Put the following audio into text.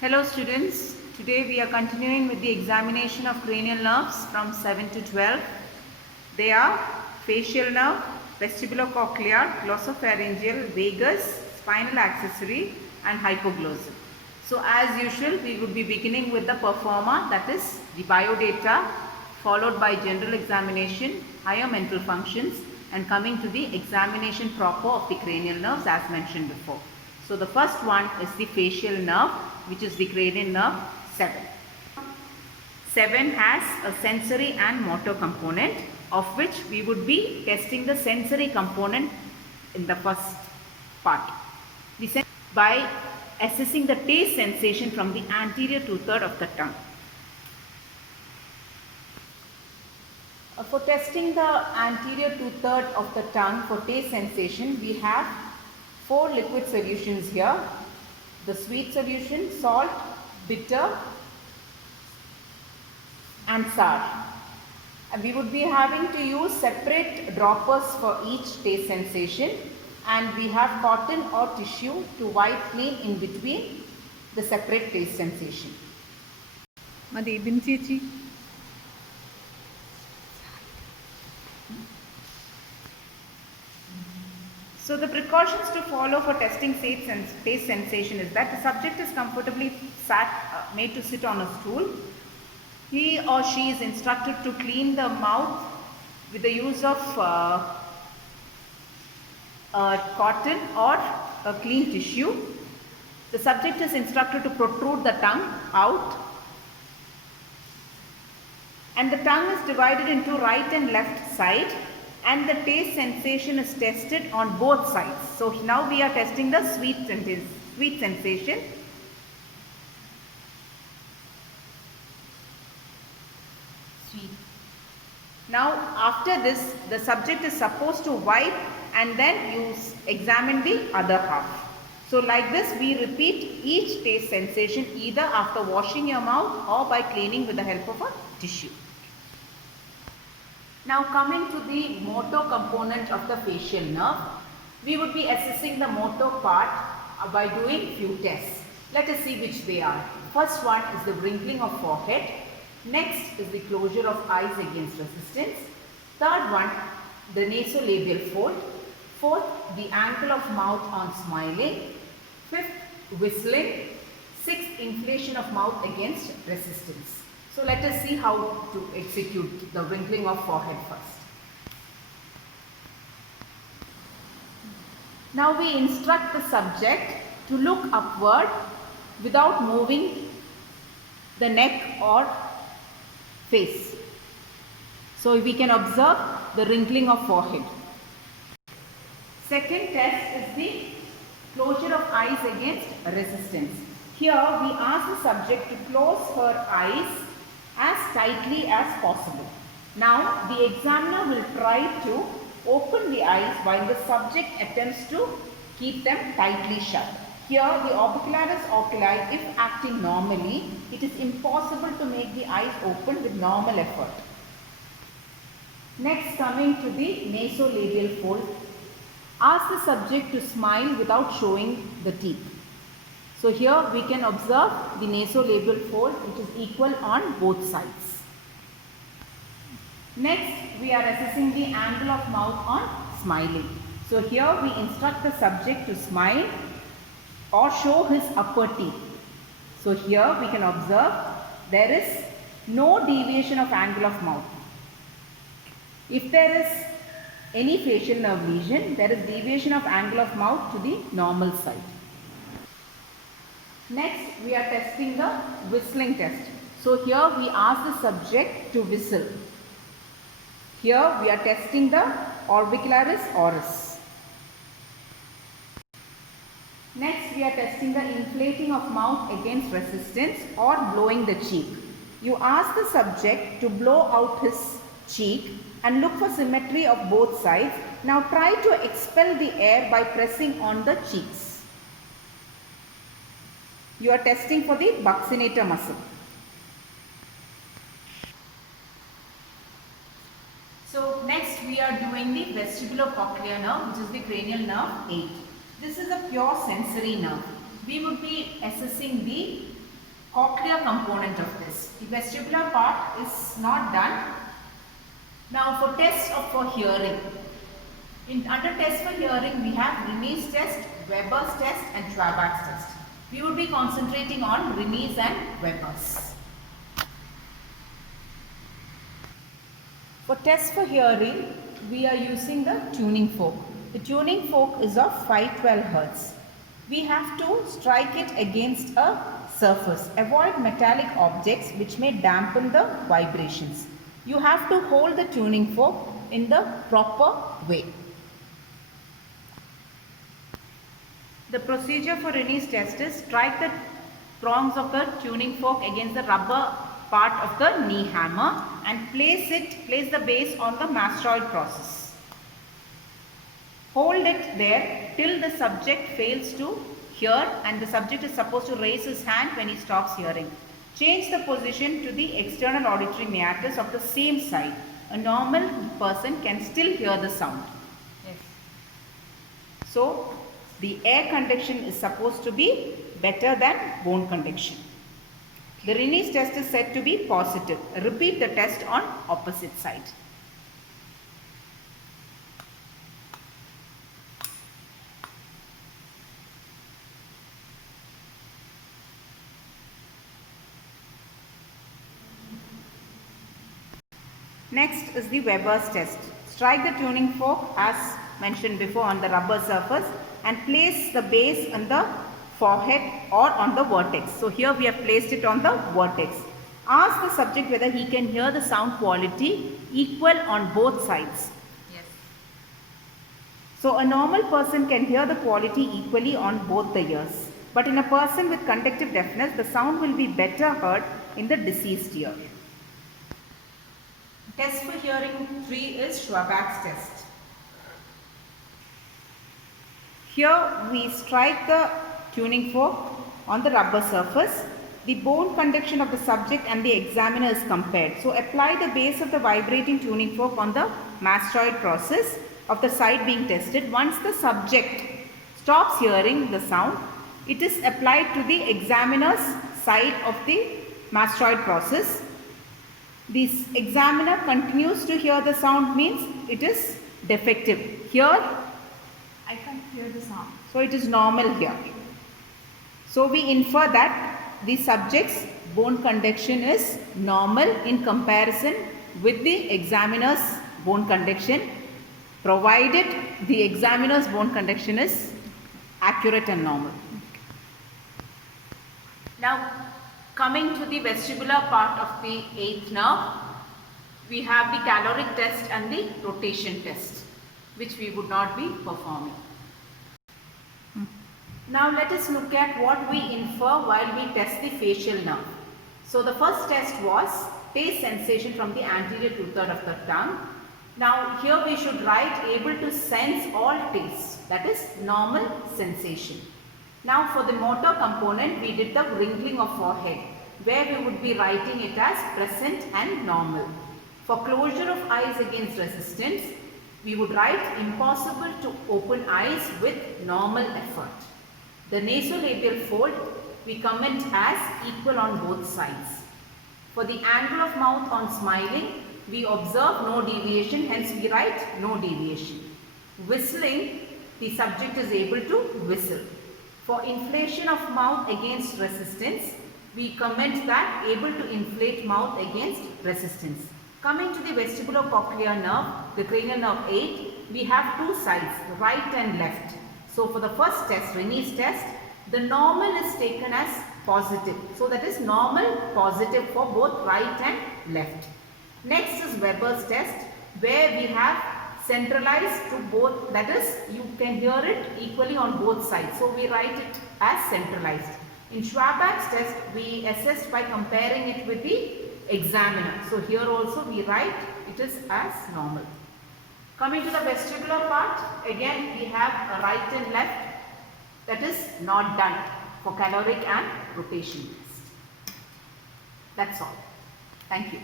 Hello students, today we are continuing with the examination of cranial nerves from 7 to 12. They are facial nerve, vestibulocochlear, glossopharyngeal, vagus, spinal accessory and hypoglossal. So as usual we would be beginning with the performer, that is the biodata, followed by general examination, higher mental functions and coming to the examination proper of the cranial nerves as mentioned before. So the first one is the facial nerve, which is the cranial nerve 7. 7 has a sensory and motor component, of which we would be testing the sensory component in the first part. By assessing the taste sensation from the anterior two-thirds of the tongue. For testing the anterior two-thirds of the tongue for taste sensation, we have 4 liquid solutions here. The sweet solution, salt, bitter and sour. And we would be having to use separate droppers for each taste sensation, and we have cotton or tissue to wipe clean in between the separate taste sensation. So the precautions to follow for testing taste sensation is that the subject is comfortably made to sit on a stool. He or she is instructed to clean the mouth with the use of cotton or a clean tissue. The subject is instructed to protrude the tongue out. And the tongue is divided into right and left side. And the taste sensation is tested on both sides. So now we are testing the sweet sensation. Sweet. Now after this, the subject is supposed to wipe and then examine the other half. So like this we repeat each taste sensation either after washing your mouth or by cleaning with the help of a tissue. Now coming to the motor component of the facial nerve, we would be assessing the motor part by doing few tests. Let us see which they are. First one is the wrinkling of forehead. Next is the closure of eyes against resistance. Third one, the nasolabial fold. Fourth, the angle of mouth on smiling. Fifth, whistling. Sixth, inflation of mouth against resistance. So let us see how to execute the wrinkling of forehead first. Now we instruct the subject to look upward without moving the neck or face. So we can observe the wrinkling of forehead. Second test is the closure of eyes against resistance. Here we ask the subject to close her eyes as tightly as possible. Now the examiner will try to open the eyes while the subject attempts to keep them tightly shut. Here the orbicularis oculi, if acting normally, it is impossible to make the eyes open with normal effort. Next, coming to the nasolabial fold, ask the subject to smile without showing the teeth. So here we can observe the nasolabial fold which is equal on both sides. Next, we are assessing the angle of mouth on smiling. So here we instruct the subject to smile or show his upper teeth. So here we can observe there is no deviation of angle of mouth. If there is any facial nerve lesion, there is deviation of angle of mouth to the normal side. Next, we are testing the whistling test. So here we ask the subject to whistle. Here we are testing the orbicularis oris. Next, we are testing the inflating of mouth against resistance or blowing the cheek. You ask the subject to blow out his cheek and look for symmetry of both sides. Now try to expel the air by pressing on the cheeks. You are testing for the buccinator muscle. So next we are doing the vestibulocochlear nerve, which is the cranial nerve 8. This is a pure sensory nerve. We would be assessing the cochlear component of this. The vestibular part is not done. Now for test for hearing. Under test for hearing we have Rinne's test, Weber's test and Schwabach's test. We would be concentrating on Rinne's and Weber's. For test for hearing, we are using the tuning fork. The tuning fork is of 512 Hz. We have to strike it against a surface. Avoid metallic objects which may dampen the vibrations. You have to hold the tuning fork in the proper way. The procedure for Rinne's test is strike the prongs of the tuning fork against the rubber part of the knee hammer and place the base on the mastoid process. Hold it there till the subject fails to hear, and the subject is supposed to raise his hand when he stops hearing. Change the position to the external auditory meatus of the same side. A normal person can still hear the sound. Yes. So, the air conduction is supposed to be better than bone conduction. The Rinne's test is said to be positive. Repeat the test on opposite side. Next is the Weber's test. Strike the tuning fork as mentioned before on the rubber surface and place the base on the forehead or on the vertex. So here we have placed it on the vertex. Ask the subject whether he can hear the sound quality equal on both sides. Yes. So a normal person can hear the quality equally on both the ears. But in a person with conductive deafness, the sound will be better heard in the deceased ear. Test for hearing 3 is Schwabach's test. Here we strike the tuning fork on the rubber surface. The bone conduction of the subject and the examiner is compared. So apply the base of the vibrating tuning fork on the mastoid process of the side being tested. Once the subject stops hearing the sound, it is applied to the examiner's side of the mastoid process. This examiner continues to hear the sound means it is defective. Here, I can't hear the sound. So it is normal here. So we infer that the subject's bone conduction is normal in comparison with the examiner's bone conduction, provided the examiner's bone conduction is accurate and normal. Now, coming to the vestibular part of the 8th nerve, we have the caloric test and the rotation test, which we would not be performing. Now let us look at what we infer while we test the facial nerve. So the first test was taste sensation from the anterior 2/3 of the tongue. Now here we should write able to sense all tastes, that is normal sensation. Now for the motor component, we did the wrinkling of forehead, where we would be writing it as present and normal. For closure of eyes against resistance, we would write impossible to open eyes with normal effort. The nasolabial fold, we comment as equal on both sides. For the angle of mouth on smiling, we observe no deviation, hence we write no deviation. Whistling, the subject is able to whistle. For inflation of mouth against resistance, we comment that able to inflate mouth against resistance. Coming to the vestibulocochlear nerve, the cranial nerve 8, we have two sides, right and left. So for the first test, Rinne's test, the normal is taken as positive. So that is normal positive for both right and left. Next is Weber's test, where we have centralized to both, that is you can hear it equally on both sides. So we write it as centralized. In Schwabach's test, we assessed by comparing it with the examiner. So here also we write it is as normal. Coming to the vestibular part, again we have a right and left, that is not done for caloric and rotation test. That's all. Thank you.